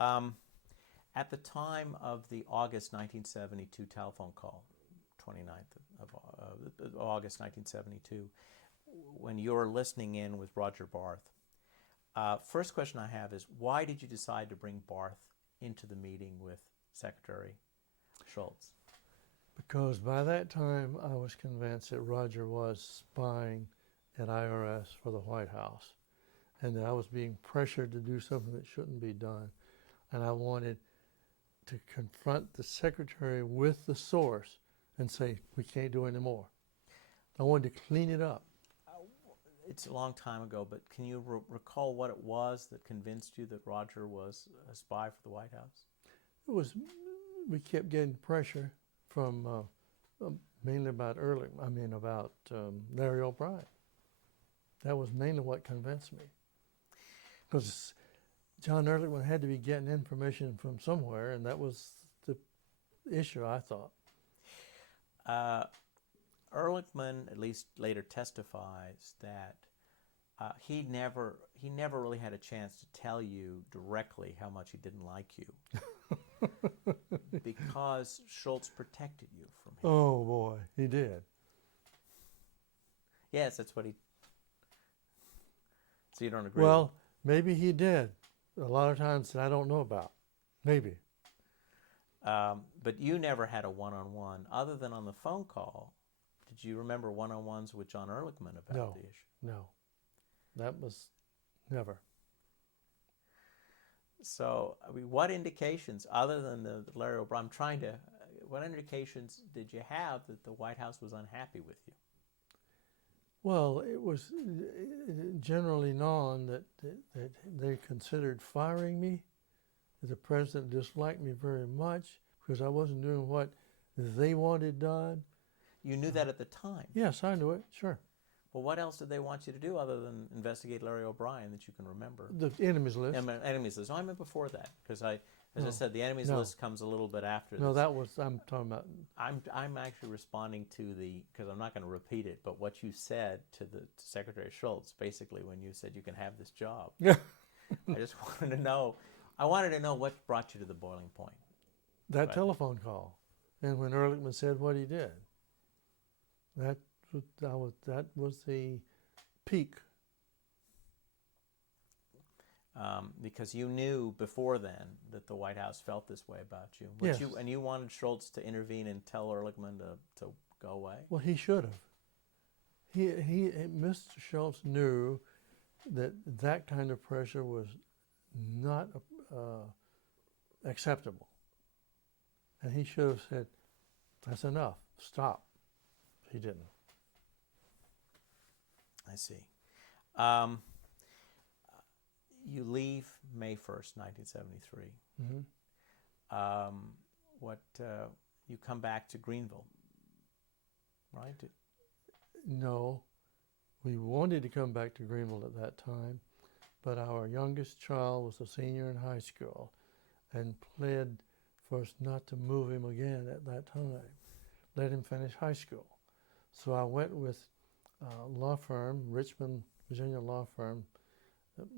Um, at the time of the August 1972 telephone call, 29th of August 1972, when you're listening in with Roger Barth, first question I have is, why did you decide to bring Barth into the meeting with Secretary Shultz? Because by that time I was convinced that Roger was spying at IRS for the White House and that I was being pressured to do something that shouldn't be done. And I wanted to confront the secretary with the source and say, we can't do any more. I wanted to clean it up. It's a long time ago, but can you recall what it was that convinced you that Roger was a spy for the White House? It was, we kept getting pressure from mainly about Larry O'Brien. That was mainly what convinced me. Because John Ehrlichman had to be getting information from somewhere, and that was the issue, I thought. Ehrlichman, at least later, testifies that he never really had a chance to tell you directly how much he didn't like you because Shultz protected you from him. Oh boy, he did. Yes, that's what he. So you don't agree? Well, maybe he did. A lot of times that I don't know about. Maybe. But you never had a one-on-one other than on the phone call. Did you remember one-on-ones with John Ehrlichman about the issue? No, that was never. So, I mean, what indications, other than the Larry O'Brien, what indications did you have that the White House was unhappy with you? Well, it was generally known that they considered firing me. The president disliked me very much because I wasn't doing what they wanted done. You knew that at the time? Yes, I knew it, sure. Well, what else did they want you to do other than investigate Larry O'Brien that you can remember? The enemies list. Enemies list. Oh, I meant before that, because I said, the enemies list comes a little bit after this. No, that was, I'm talking about. I'm actually responding to because I'm not going to repeat it, but what you said to Secretary Shultz, basically, when you said you can have this job. I just wanted to know. I wanted to know what brought you to the boiling point. That telephone call, and when Ehrlichman said what he did. That was the peak. Because you knew before then that the White House felt this way about you. Yes. And you wanted Shultz to intervene and tell Ehrlichman to go away? Well, he should have. Mr. Shultz knew that kind of pressure was not acceptable. And he should have said, that's enough, stop. He didn't. I see. You leave May 1st, 1973. Mm-hmm. You come back to Greenville, right? No, we wanted to come back to Greenville at that time, but our youngest child was a senior in high school and pled for us not to move him again at that time. Let him finish high school. So I went with a law firm, Richmond, Virginia law firm,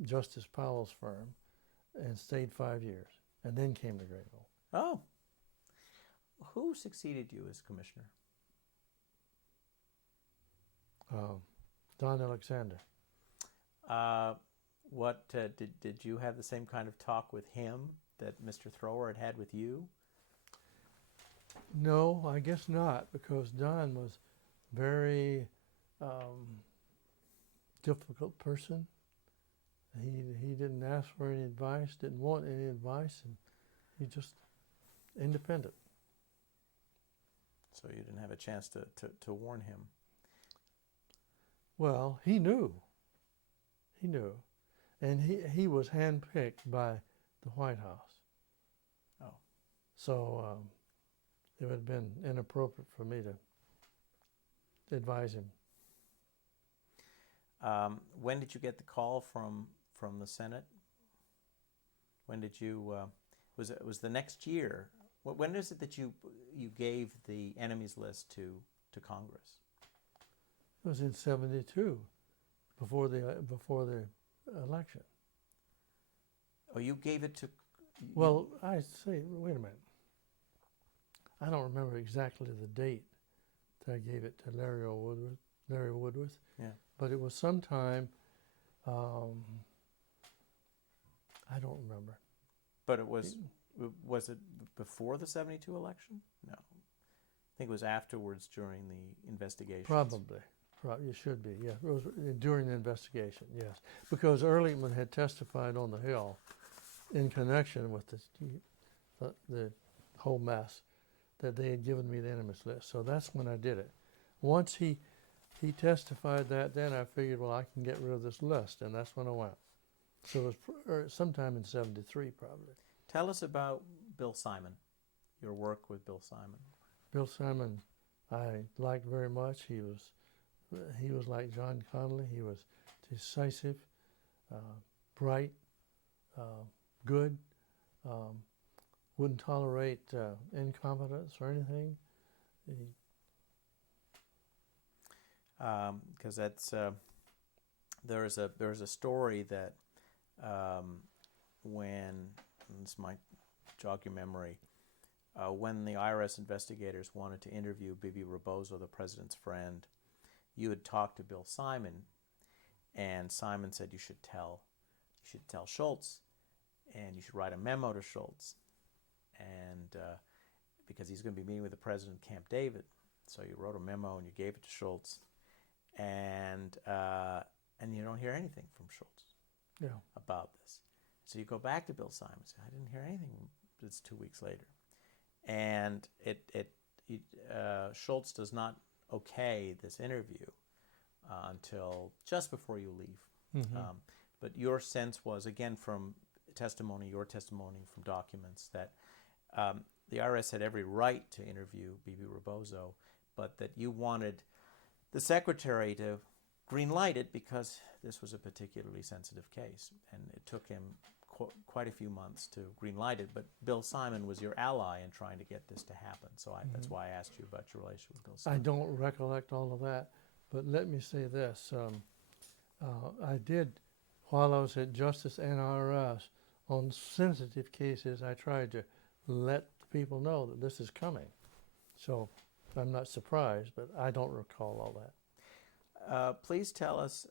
Justice Powell's firm, and stayed 5 years, and then came to Greenville. Oh. Who succeeded you as commissioner? Don Alexander. Did you have the same kind of talk with him that Mr. Thrower had with you? No, I guess not, because Don was very difficult person. He didn't ask for any advice, didn't want any advice, and he just independent. So you didn't have a chance to warn him. Well, he knew. He knew. And he was handpicked by the White House. Oh. So it would have been inappropriate for me to advise him. When did you get the call from the Senate? When did you? Was the next year? When is it that you gave the enemies list to Congress? It was in '72, before the election. Oh, you gave it to Well, I say, wait a minute. I don't remember exactly the date that I gave it to Larry Woodworth, Yeah. but it was sometime. I don't remember. But was it before the 72 election? No. I think it was afterwards during the investigation. Probably. It should be, yeah. It was during the investigation, yes. Because Ehrlichman had testified on the Hill in connection with the whole mess that they had given me the enemies list. So that's when I did it. Once he testified that, then I figured, well, I can get rid of this list, and that's when I went. So it was sometime in '73, probably. Tell us about Bill Simon, your work with Bill Simon. Bill Simon, I liked very much. He was like John Connolly. He was decisive, bright, good, wouldn't tolerate incompetence or anything. Because that's there's a story that when, and this might jog your memory, when the IRS investigators wanted to interview Bibi Rebozo, the president's friend, you had talked to Bill Simon, and Simon said you should tell Schultz, and you should write a memo to Schultz, and because he's going to be meeting with the president at Camp David. So you wrote a memo and you gave it to Schultz, and you don't hear anything from Schultz about this. So you go back to Bill Simon and say, I didn't hear anything. It's 2 weeks later. And Schultz does not okay this interview until just before you leave. Mm-hmm. But your sense was, again, from your testimony from documents, that the IRS had every right to interview Bibi Rebozo, but that you wanted the secretary to green light it because this was a particularly sensitive case, and it took him quite a few months to green light it. But Bill Simon was your ally in trying to get this to happen. So that's why I asked you about your relationship with Bill Simon. I don't recollect all of that, but let me say this. I did, while I was at Justice and IRS, on sensitive cases, I tried to let people know that this is coming. So I'm not surprised, but I don't recall all that. Please tell us,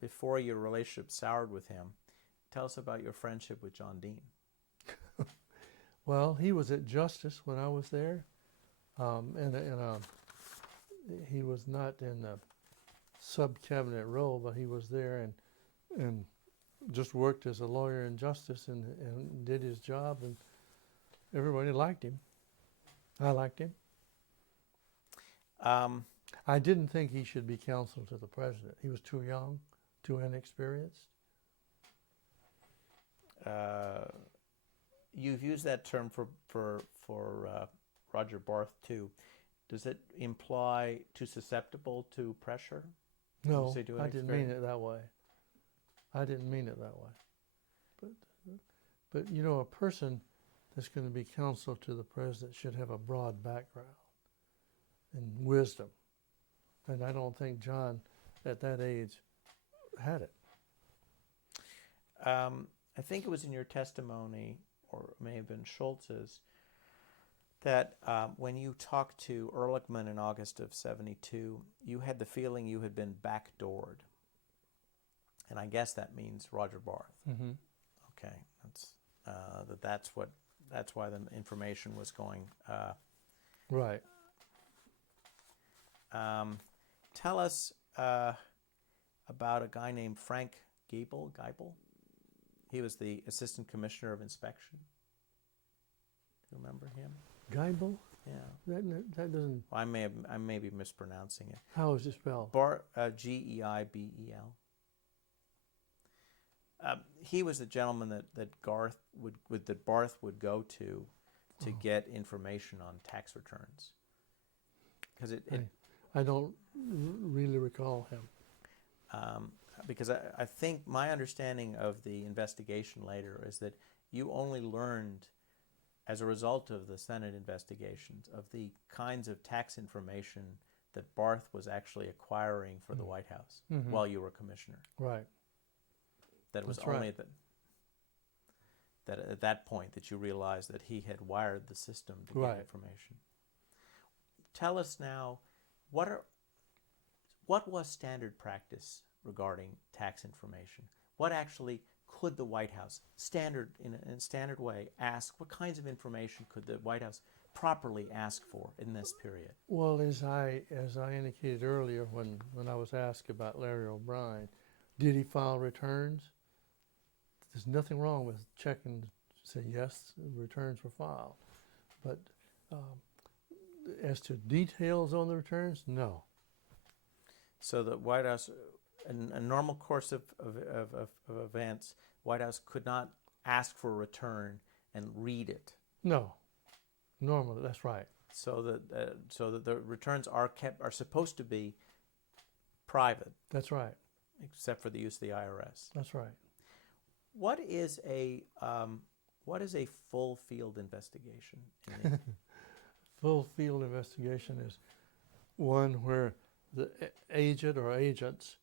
before your relationship soured with him, tell us about your friendship with John Dean. Well, he was at Justice when I was there, he was not in a sub-cabinet role, but he was there and just worked as a lawyer in Justice and did his job, and everybody liked him. I liked him. I didn't think he should be counsel to the president. He was too young, too inexperienced. You've used that term for Roger Barth too. Does it imply too susceptible to pressure? No, I didn't mean it that way. I didn't mean it that way. But you know, a person that's going to be counsel to the president should have a broad background and wisdom. And I don't think John, at that age, had it. I think it was in your testimony, or it may have been Schultz's, that when you talked to Ehrlichman in August of '72, you had the feeling you had been backdoored. And I guess that means Roger Barth. Mm-hmm. Okay, that's why the information was going. Right. Tell us about a guy named Frank Geibel. He was the assistant commissioner of inspection. Do you remember him? Geibel? Yeah. That doesn't. I may be mispronouncing it. How is it spelled? Geibel. He was the gentleman that Barth would go to get information on tax returns. Because I don't really recall him. Because I think my understanding of the investigation later is that you only learned, as a result of the Senate investigations, of the kinds of tax information that Barth was actually acquiring for the White House while you were commissioner. Right. That it was That's only right. that at that point that you realized that he had wired the system to get Right. information. Tell us now, what was standard practice regarding tax information? What actually could the White House, in a standard way, ask? What kinds of information could the White House properly ask for in this period? Well, as I indicated earlier when I was asked about Larry O'Brien, did he file returns? There's nothing wrong with checking to say yes, returns were filed. But as to details on the returns, no. So the White House, in a normal course of events, White House could not ask for a return and read it. No. Normally, that's right. So that the returns are supposed to be private, That's right. except for the use of the IRS. That's right. What is a full field investigation? Full field investigation is one where the agent or agents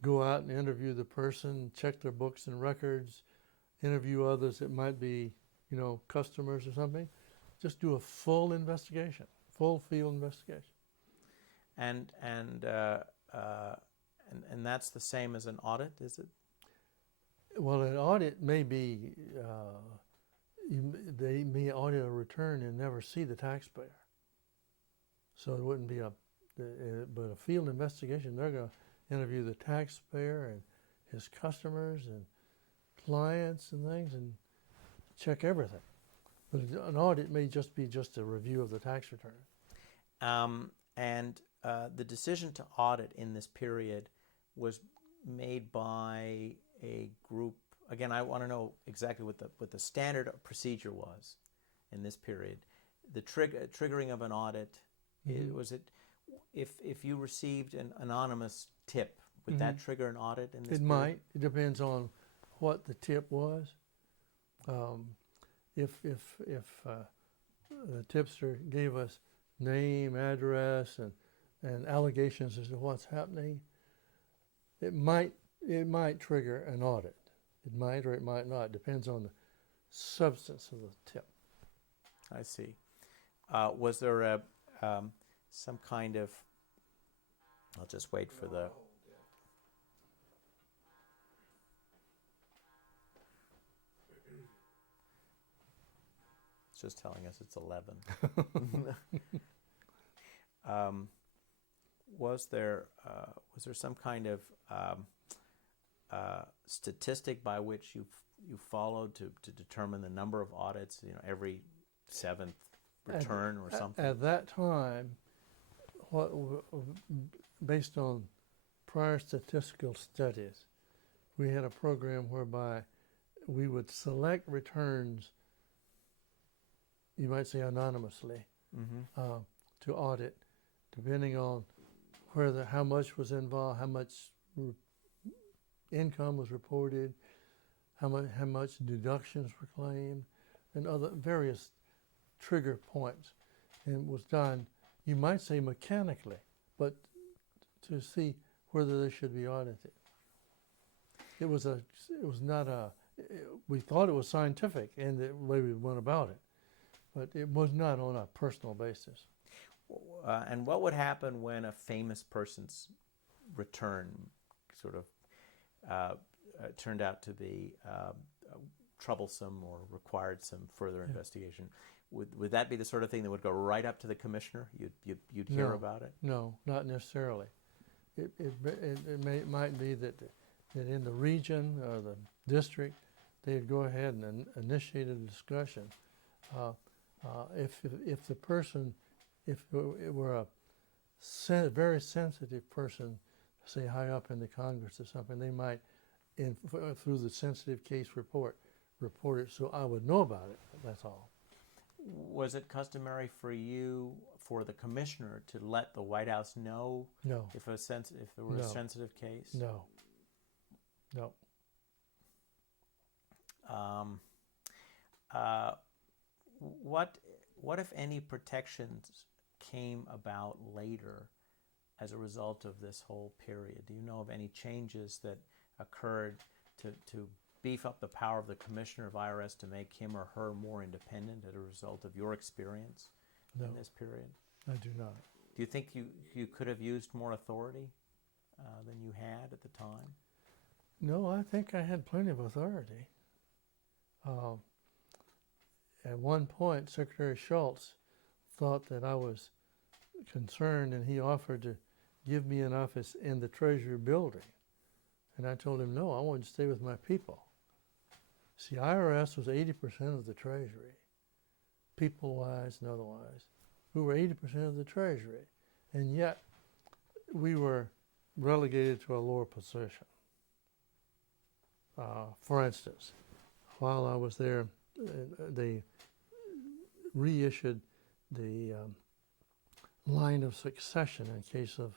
go out and interview the person, check their books and records, interview others that might be, customers or something. Just do a full investigation, full field investigation. And that's the same as an audit, is it? Well, an audit may be, they may audit a return and never see the taxpayer. So it wouldn't be but a field investigation, they're going to interview the taxpayer and his customers and clients and things and check everything. But an audit may just be a review of the tax return. And the decision to audit in this period was made by a group. Again, I want to know exactly what the standard procedure was in this period. The triggering of an audit, was it if you received an anonymous tip, would that trigger an audit in this period? It might. It depends on what the tip was. If the tipster gave us name, address, and allegations as to what's happening, it might trigger an audit. It might or it might not. It depends on the substance of the tip. I see. Was there some kind of? I'll just wait for the. Just telling us it's 11. Was there some kind of statistic by which you followed to determine the number of audits? Every seventh return or something. At that time, based on prior statistical studies, we had a program whereby we would select returns. You might say anonymously, to audit, depending on how much was involved, how much income was reported, how much deductions were claimed, and other various trigger points. And it was done, you might say mechanically, but to see whether they should be audited. We thought it was scientific in the way we went about it, but it was not on a personal basis. And what would happen when a famous person's return sort of turned out to be troublesome or required some further investigation? Would that be the sort of thing that would go right up to the commissioner? You'd hear about it? No, not necessarily. It might be that in the region or the district, they'd go ahead and initiate a discussion. If the person, if it were a very sensitive person, say high up in the Congress or something, they might, through the sensitive case report it so I would know about it. That's all. Was it customary for the commissioner to let the White House know No. if there were a sensitive case? No. What if any protections came about later as a result of this whole period? Do you know of any changes that occurred to beef up the power of the commissioner of IRS to make him or her more independent as a result of your experience No, in this period? I do not. Do you think you could have used more authority than you had at the time? No, I think I had plenty of authority. Uh, at one point, Secretary Schultz thought that I was concerned, and he offered to give me an office in the Treasury building. And I told him, no, I wanted to stay with my people. See, IRS was 80% of the Treasury, people-wise and otherwise. We were 80% of the Treasury, and yet we were relegated to a lower position. For instance, while I was there, they reissued the line of succession in case of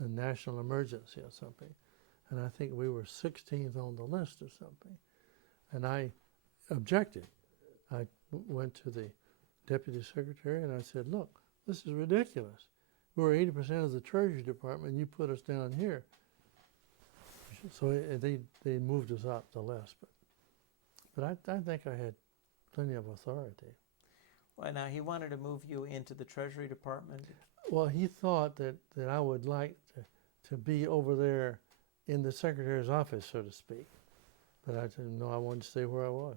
a national emergency or something. And I think we were 16th on the list or something. And I objected. I went to the deputy secretary and I said, look, this is ridiculous. We're 80% of the Treasury Department and you put us down here. So they moved us up the list. But I think I had plenty of authority. Well, now he wanted to move you into the Treasury Department. Well, he thought that I would like to be over there in the secretary's office, so to speak. But I said, no, I wanted to stay where I was.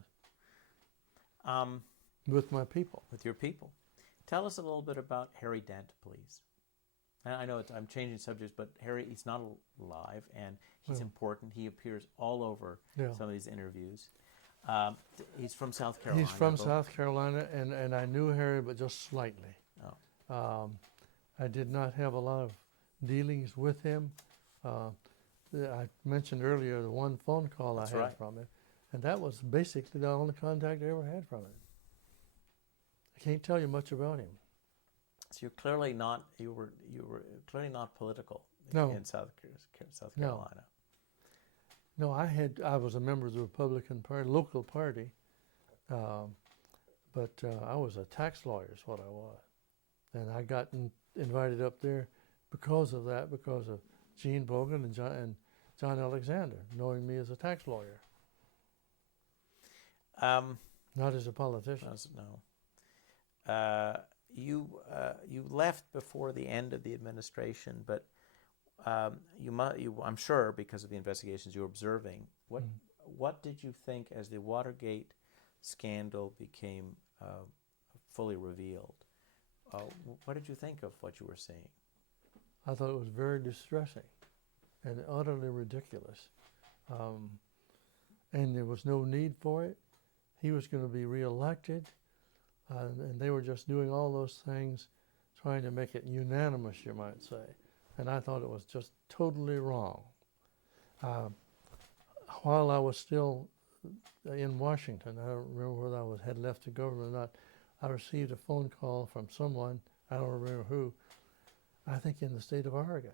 With my people. With your people. Tell us a little bit about Harry Dent, please. And I know I'm changing subjects, but Harry, he's not alive, and he's important. He appears all over some of these interviews. He's from South Carolina. He's from South Carolina, and I knew Harry, but just slightly. Oh. I did not have a lot of dealings with him. I mentioned earlier the one phone call I had from him, and that was basically the only contact I ever had from him. I can't tell you much about him. So you're clearly not you were clearly not political in South Carolina. No, I was a member of the Republican Party, local party, but I was a tax lawyer is what I was, and I got invited up there because of that, because of Gene Bogan and John Alexander knowing me as a tax lawyer, not as a politician. No. You left before the end of the administration, but I'm sure because of the investigations you were observing. What did you think as the Watergate scandal became fully revealed? What did you think of what you were seeing? I thought it was very distressing and utterly ridiculous. And there was no need for it. He was going to be reelected, and they were just doing all those things, trying to make it unanimous, you might say. And I thought it was just totally wrong. While I was still in Washington, I don't remember whether I had left the government or not, I received a phone call from someone, I don't remember who, I think in the state of Oregon.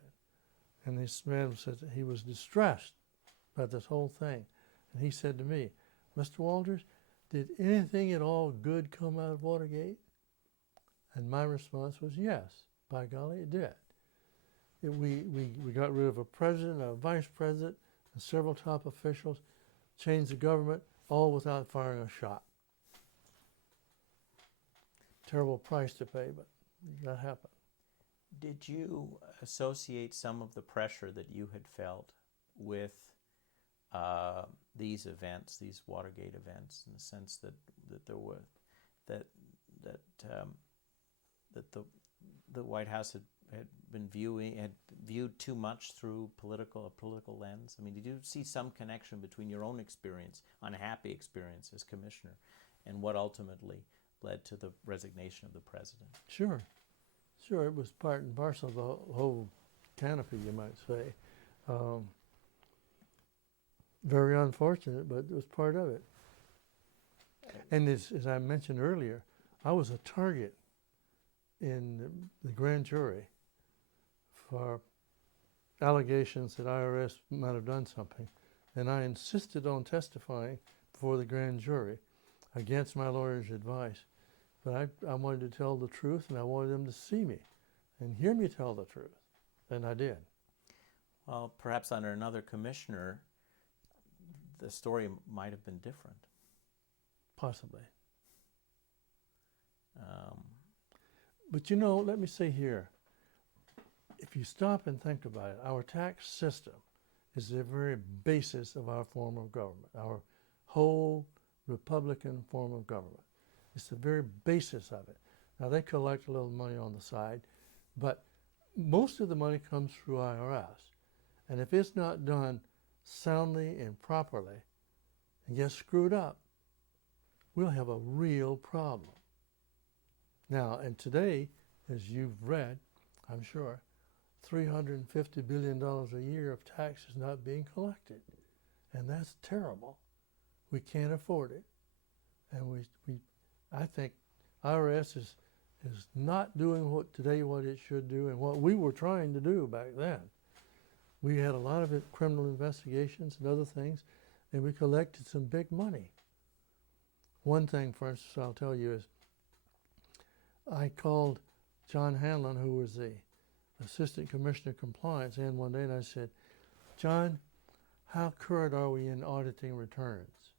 And this man said that he was distressed by this whole thing. And he said to me, Mr. Walters, did anything at all good come out of Watergate? And my response was yes, by golly, it did. We got rid of a president, a vice president, and several top officials, changed the government, all without firing a shot. Terrible price to pay, but that happened. Did you associate some of the pressure that you had felt with these events, these Watergate events, in the sense that there were that the White House had viewed too much through a political lens? I mean, did you see some connection between your own experience, unhappy experience as commissioner, and what ultimately led to the resignation of the president? Sure, it was part and parcel of the whole canopy, you might say. Very unfortunate, but it was part of it. And as I mentioned earlier, I was a target in the grand jury for allegations that IRS might have done something. And I insisted on testifying before the grand jury against my lawyer's advice. But I wanted to tell the truth, and I wanted them to see me and hear me tell the truth. And I did. Well, perhaps under another commissioner, the story might have been different. Possibly. Um, But you know, let me say here, if you stop and think about it, our tax system is the very basis of our form of government, our whole Republican form of government. It's the very basis of it. Now, they collect a little money on the side, but most of the money comes through IRS. And if it's not done soundly and properly and gets screwed up, we'll have a real problem. Now, and today, as you've read, I'm sure, $350 billion a year of tax is not being collected. And that's terrible. We can't afford it. And I think IRS is not doing what it should do and what we were trying to do back then. We had a lot of criminal investigations and other things, and we collected some big money. One thing, for instance, I'll tell you is I called John Hanlon, who was the Assistant Commissioner of Compliance, in one day, and I said, John, how current are we in auditing returns?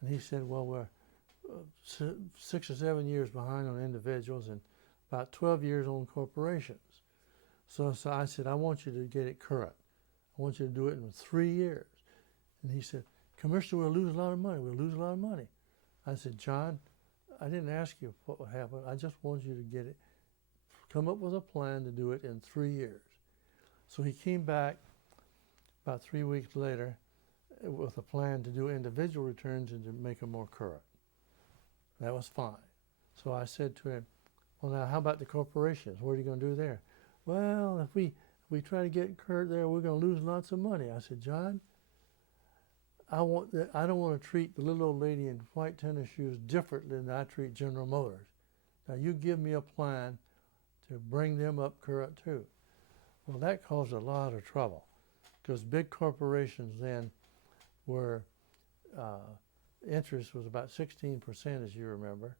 And he said, well, we're 6 or 7 years behind on individuals and about 12 years on corporations. So I said, I want you to get it current. I want you to do it in 3 years. And he said, Commissioner, we'll lose a lot of money. We'll lose a lot of money. I said, John, I didn't ask you what would happen. I just want you to get it, come up with a plan to do it in 3 years. So he came back about 3 weeks later with a plan to do individual returns and to make them more current. That was fine. So I said to him, well, now how about the corporations? What are you going to do there? Well, if we try to get current there, we're going to lose lots of money. I said, John, I don't want to treat the little old lady in white tennis shoes differently than I treat General Motors. Now you give me a plan to bring them up current too. Well, that caused a lot of trouble because big corporations then were, interest was about 16%, as you remember,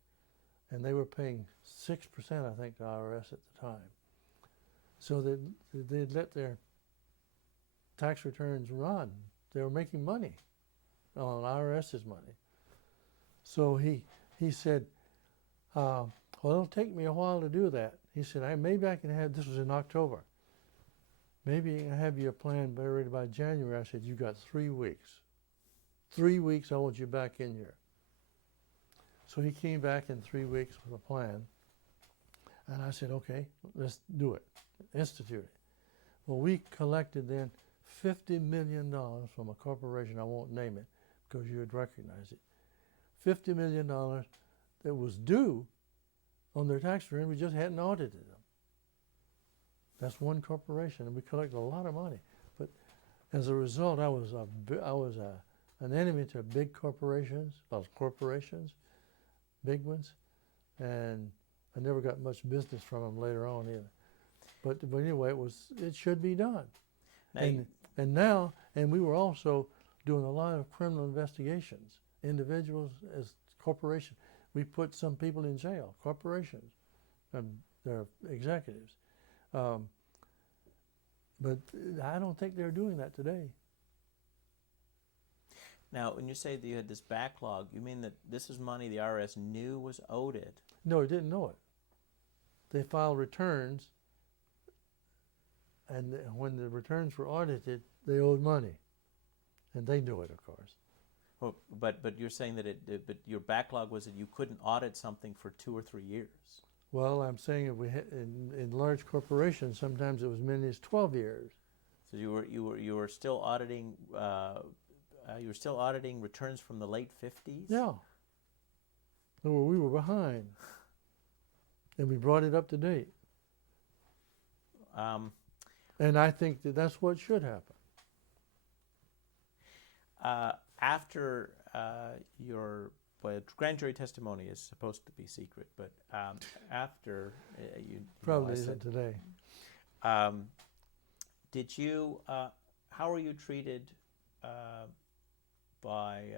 and they were paying 6%, I think, to IRS at the time. So they'd let their tax returns run. They were making money on IRS's money. So he said, well, it'll take me a while to do that. He said, maybe I can have, this was in October, maybe I can have your plan ready by January. I said, you got 3 weeks. 3 weeks, I want you back in here. So he came back in 3 weeks with a plan. And I said, okay, let's do it, institute it. Well, we collected then $50 million from a corporation, I won't name it because you would recognize it. $50 million that was due on their tax return, we just hadn't audited them. That's one corporation, and we collected a lot of money. But as a result, I was an enemy to big corporations, big ones, and I never got much business from them later on either. But anyway, it should be done. And we were also doing a lot of criminal investigations, individuals as corporations. We put some people in jail, corporations, and their executives. But I don't think they're doing that today. Now, when you say that you had this backlog, you mean that this is money the IRS knew was owed it? No, they didn't know it. They filed returns, and when the returns were audited, they owed money. And they knew it, of course. Well, but you're saying that but your backlog was that you couldn't audit something for 2 or 3 years. Well, I'm saying if we in large corporations, sometimes it was many as 12 years. So you were still auditing returns from the late 50s? Yeah. No, we were behind, and we brought it up to date. And I think that's what should happen. After your grand jury testimony is supposed to be secret, but after you probably isn't today. Did you? How were you treated by?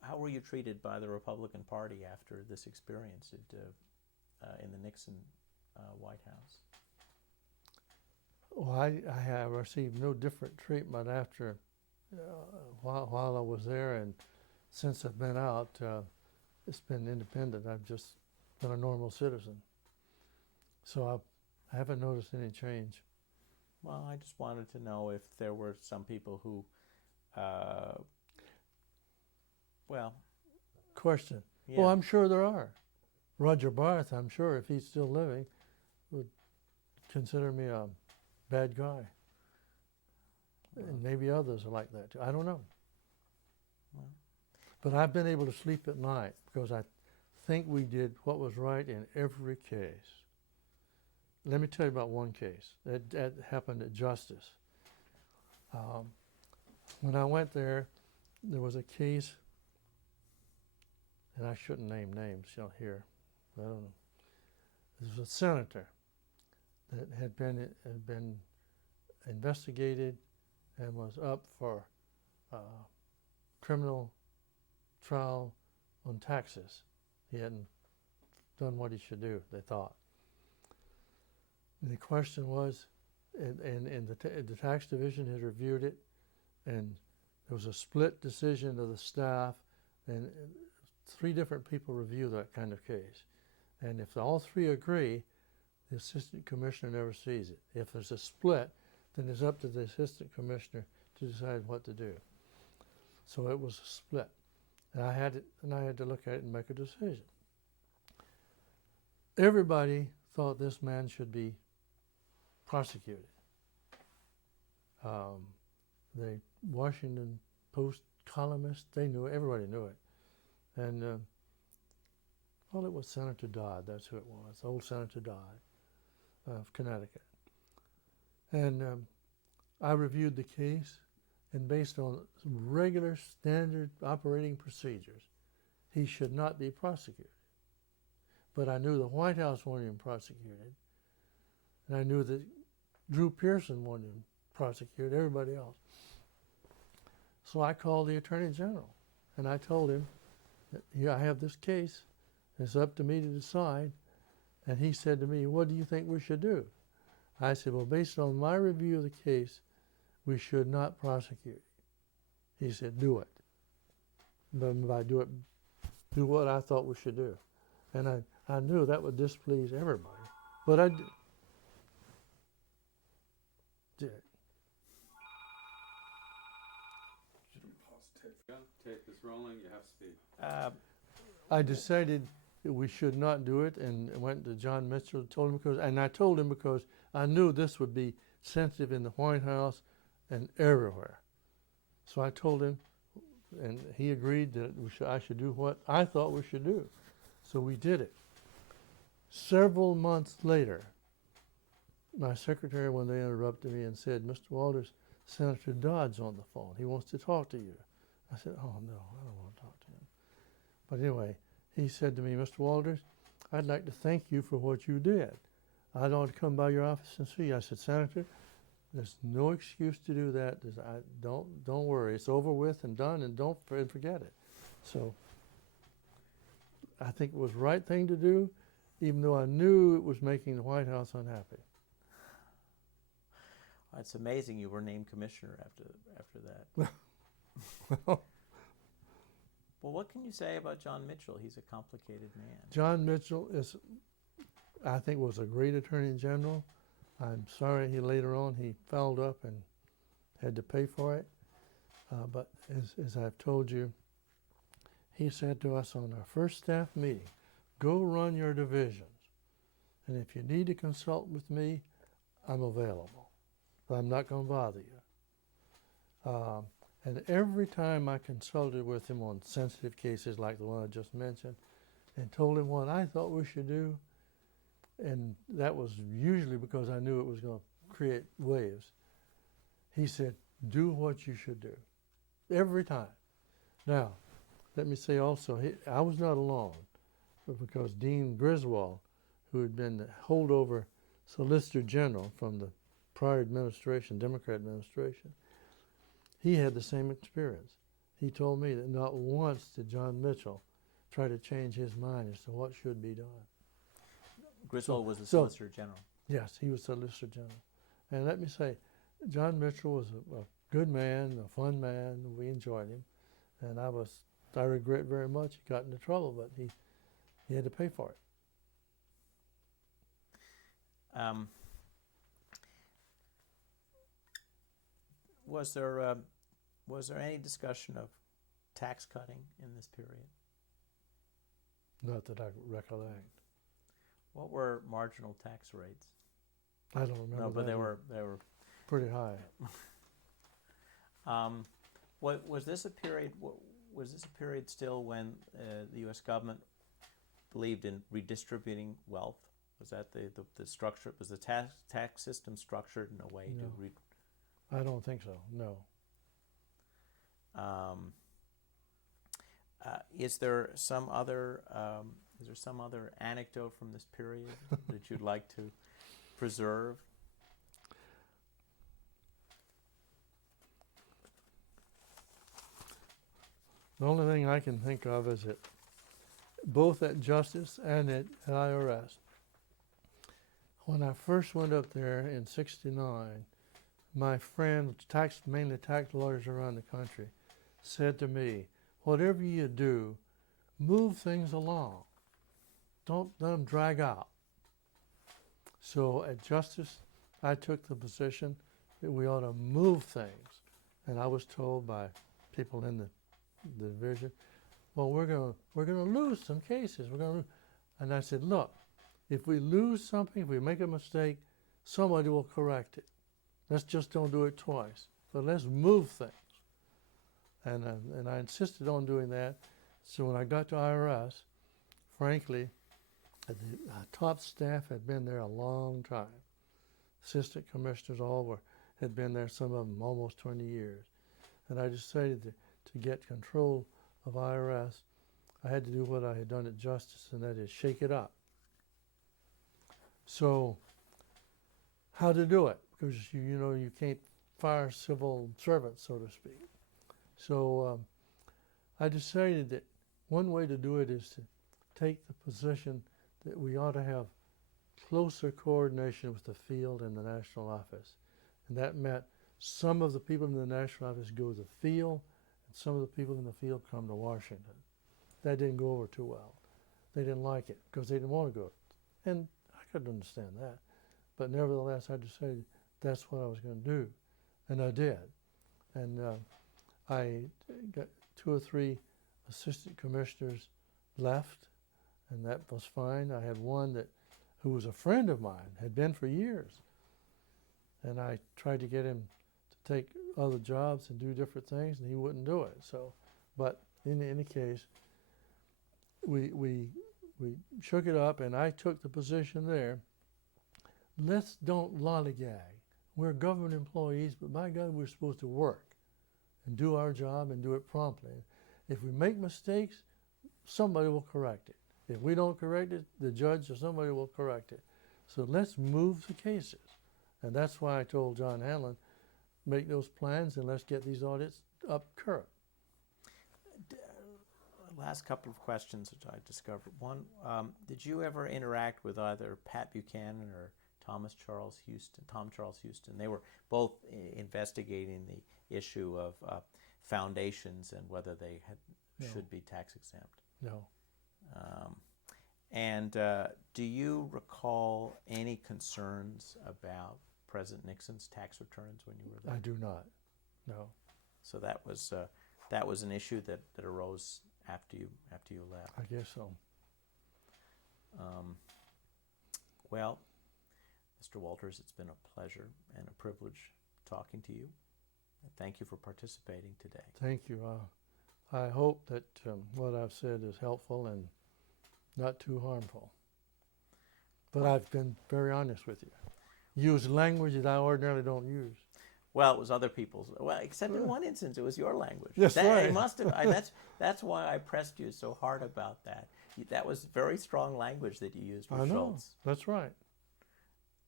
How were you treated by the Republican Party after this experience in the Nixon White House? Well, I have received no different treatment after while I was there, and since I've been out, it's been independent. I've just been a normal citizen. So I haven't noticed any change. Well, I just wanted to know if there were some people who, well, Question. yeah. Well, I'm sure there are. Roger Barth, I'm sure, if he's still living, would consider me a bad guy. And maybe others are like that too. I don't know. Well. But I've been able to sleep at night because I think we did what was right in every case. Let me tell you about one case that happened at Justice. When I went there, there was a case, and I shouldn't name names here. I don't know. There was a senator that had been investigated and was up for criminal trial on taxes. He hadn't done what he should do, they thought. And the question was, and the tax division had reviewed it, and there was a split decision of the staff, and 3 different people review that kind of case. And if all 3 agree, the assistant commissioner never sees it. If there's a split, then it's up to the assistant commissioner to decide what to do. So it was a split. And I had to look at it and make a decision. Everybody thought this man should be prosecuted. The Washington Post columnists, they knew it, everybody knew it. And, well, it was Senator Dodd, that's who it was, old Senator Dodd of Connecticut. And I reviewed the case, and based on regular standard operating procedures, he should not be prosecuted. But I knew the White House wanted him prosecuted, and I knew that Drew Pearson wanted him prosecuted, everybody else. So I called the Attorney General, and I told him that here I have this case, it's up to me to decide. And he said to me, what do you think we should do? I said, well, based on my review of the case, we should not prosecute. He said, do it. But by do what I thought we should do. And I knew that would displease everybody. But I did it. Tape is rolling, you have speed. I decided that we should not do it, and went to John Mitchell, told him I told him because I knew this would be sensitive in the White House and everywhere. So I told him, and he agreed that I should do what I thought we should do. So we did it. Several months later, my secretary one day interrupted me and said, Mr. Walters, Senator Dodd's on the phone. He wants to talk to you. I said, oh, no, I don't want to talk to him. But anyway, he said to me, Mr. Walters, I'd like to thank you for what you did. I'd want to come by your office and see you. I said, Senator, there's no excuse to do that. Don't worry. It's over with and done, and don't forget it. So I think it was the right thing to do, even though I knew it was making the White House unhappy. It's amazing you were named commissioner after that. Well, Well, what can you say about John Mitchell? He's a complicated man. John Mitchell I think, was a great attorney general. I'm sorry later on he fouled up and had to pay for it. But as I've told you, he said to us on our first staff meeting, go run your divisions. And if you need to consult with me, I'm available. But I'm not going to bother you. And every time I consulted with him on sensitive cases like the one I just mentioned, and told him what I thought we should do, and that was usually because I knew it was going to create waves, he said, do what you should do. Every time. Now, let me say also, I was not alone, but because Dean Griswold, who had been the holdover Solicitor General from the prior administration, Democrat administration, he had the same experience. He told me that not once did John Mitchell try to change his mind as to what should be done. Griswold was the Solicitor General. Yes, he was Solicitor General. And let me say, John Mitchell was a good man, a fun man. We enjoyed him, and I regret very much he got into trouble, but he had to pay for it. Was there any discussion of tax cutting in this period? Not that I recollect. What were marginal tax rates? I don't remember. No, but that they either. were. Pretty high. Was this a period? Was this a period still when the U.S. government believed in redistributing wealth? Was that the structure? Was the tax system structured in a way No. to? I don't think so. No. Is there some other anecdote from this period that you'd like to preserve? The only thing I can think of is that both at Justice and at IRS, when I first went up there in '69, my friend, mainly tax lawyers around the country, said to me, whatever you do, move things along. Don't let them drag out. So at Justice, I took the position that we ought to move things. And I was told by people in the division, well, we're gonna lose some cases. And I said, look, if we lose something, if we make a mistake, somebody will correct it. Let's just don't do it twice. But let's move things. And I insisted on doing that. So when I got to IRS, frankly, the top staff had been there a long time. Assistant commissioners had been there, some of them almost 20 years. And I decided to get control of IRS, I had to do what I had done at Justice, and that is shake it up. So how to do it? Because you can't fire civil servants, so to speak. So I decided that one way to do it is to take the position that we ought to have closer coordination with the field and the national office. And that meant some of the people in the national office go to the field, and some of the people in the field come to Washington. That didn't go over too well. They didn't like it because they didn't want to go. And I could understand that. But nevertheless, I decided that's what I was going to do. And I did. And I got 2 or 3 assistant commissioners left, and that was fine. I had one who was a friend of mine, had been for years. And I tried to get him to take other jobs and do different things, and he wouldn't do it. So, but in any case, we shook it up, and I took the position there. Let's don't lollygag. We're government employees, but by God, we're supposed to work and do our job and do it promptly. If we make mistakes, somebody will correct it. If we don't correct it, the judge or somebody will correct it. So let's move the cases. And that's why I told John Hanlon, make those plans and let's get these audits up current. Last couple of questions which I discovered. One, did you ever interact with either Pat Buchanan or Tom Charles Houston? They were both investigating the issue of foundations and whether they should be tax exempt. No. Do you recall any concerns about President Nixon's tax returns when you were there? I do not. No. So that was an issue that arose after you left. I guess so. Well, Mr. Walters, it's been a pleasure and a privilege talking to you. And thank you for participating today. Thank you. I hope that what I've said is helpful and not too harmful. But I've been very honest with you. Use language that I ordinarily don't use. Well, it was other people's. Well, except in one instance, it was your language. That's right. It must have. That's why I pressed you so hard about that. That was very strong language that you used with I know. Schultz. That's right.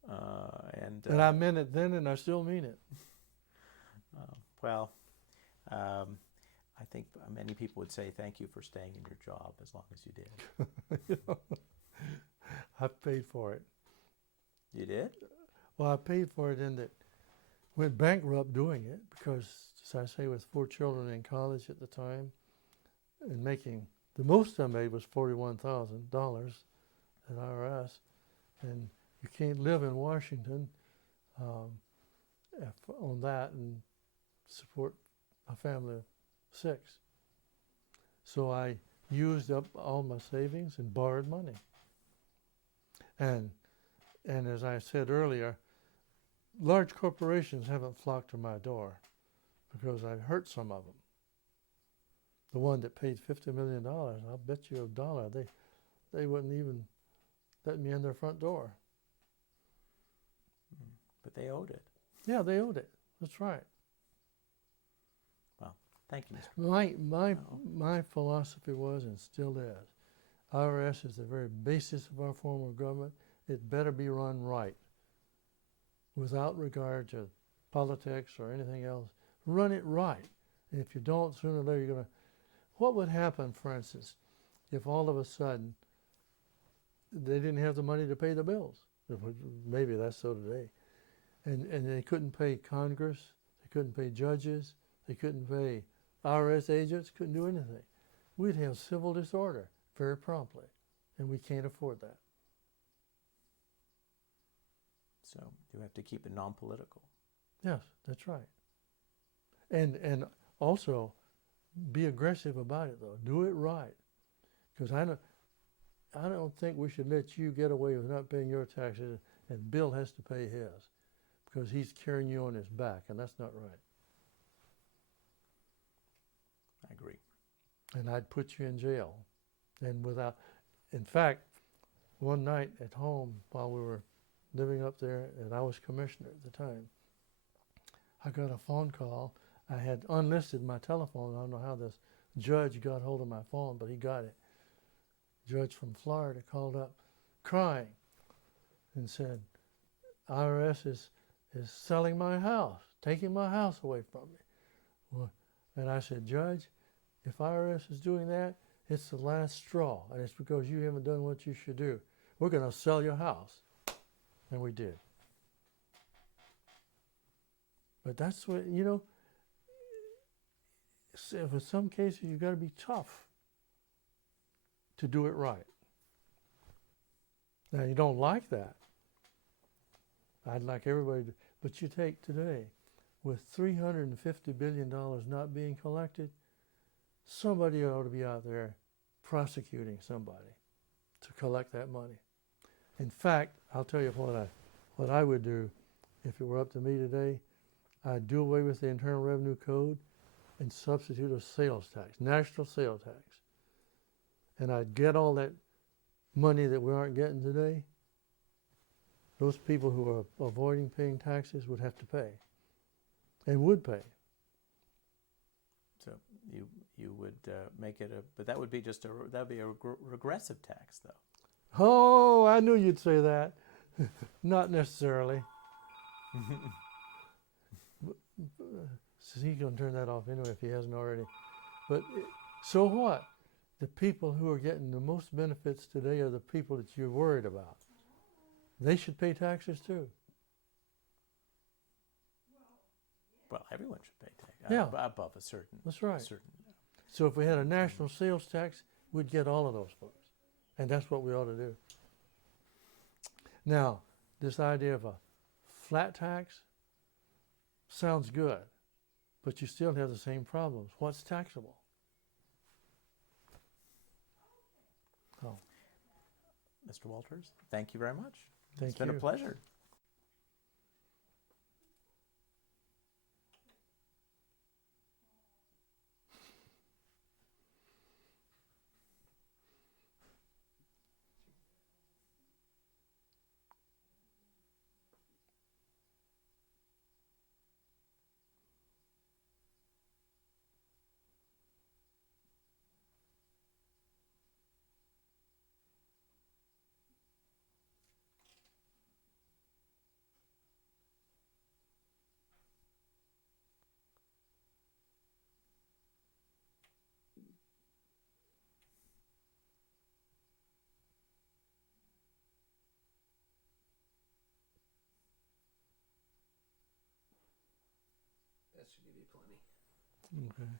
And I meant it then, and I still mean it. I think many people would say thank you for staying in your job as long as you did. I paid for it. You did? Well, I paid for it in that went bankrupt doing it because, as I say, with 4 children in college at the time, and making the most I made was $41,000 at IRS, and you can't live in Washington on that and support a family of 6. So I used up all my savings and borrowed money. And as I said earlier, large corporations haven't flocked to my door because I hurt some of them. The one that paid $50 million, I'll bet you $1, they wouldn't even let me in their front door. But they owed it. Yeah, they owed it. That's right. Well, thank you, Mr. My philosophy was and still is, IRS is the very basis of our form of government. It better be run right, without regard to politics or anything else. Run it right. And if you don't, sooner or later you're going to. What would happen, for instance, if all of a sudden they didn't have the money to pay the bills? Maybe that's so today. And they couldn't pay Congress, they couldn't pay judges, they couldn't pay IRS agents, couldn't do anything. We'd have civil disorder very promptly, and we can't afford that. So you have to keep it non-political. Yes, that's right. And also be aggressive about it, though. Do it right, because I don't think we should let you get away with not paying your taxes, and Bill has to pay his, because he's carrying you on his back, and that's not right. I agree. And I'd put you in jail, and without. In fact, one night at home while we were living up there, and I was commissioner at the time, I got a phone call. I had unlisted my telephone. I don't know how this judge got hold of my phone, but he got it. Judge from Florida called up crying and said, IRS is selling my house, taking my house away from me. Well, and I said, Judge, if IRS is doing that, it's the last straw, and it's because you haven't done what you should do. We're going to sell your house. And we did. But that's what, in some cases you've got to be tough to do it right. Now, you don't like that. I'd like everybody to, but you take today, with $350 billion not being collected, somebody ought to be out there prosecuting somebody to collect that money. In fact, I'll tell you what I would do if it were up to me today. I'd do away with the Internal Revenue Code and substitute a sales tax, national sales tax. And I'd get all that money that we aren't getting today. Those people who are avoiding paying taxes would have to pay, and would pay. So you would make it but that would be a regressive tax, though. Oh, I knew you'd say that. Not necessarily. So he's going to turn that off anyway if he hasn't already. But so what? The people who are getting the most benefits today are the people that you're worried about. They should pay taxes too. Well, everyone should pay tax. Yeah. Above a certain. That's right. Certain. So if we had a national sales tax, we'd get all of those folks. And that's what we ought to do. Now, this idea of a flat tax sounds good, but you still have the same problems. What's taxable? Oh, Mr. Walters, thank you very much. thank It's been a you. pleasure. That should give you plenty. Okay.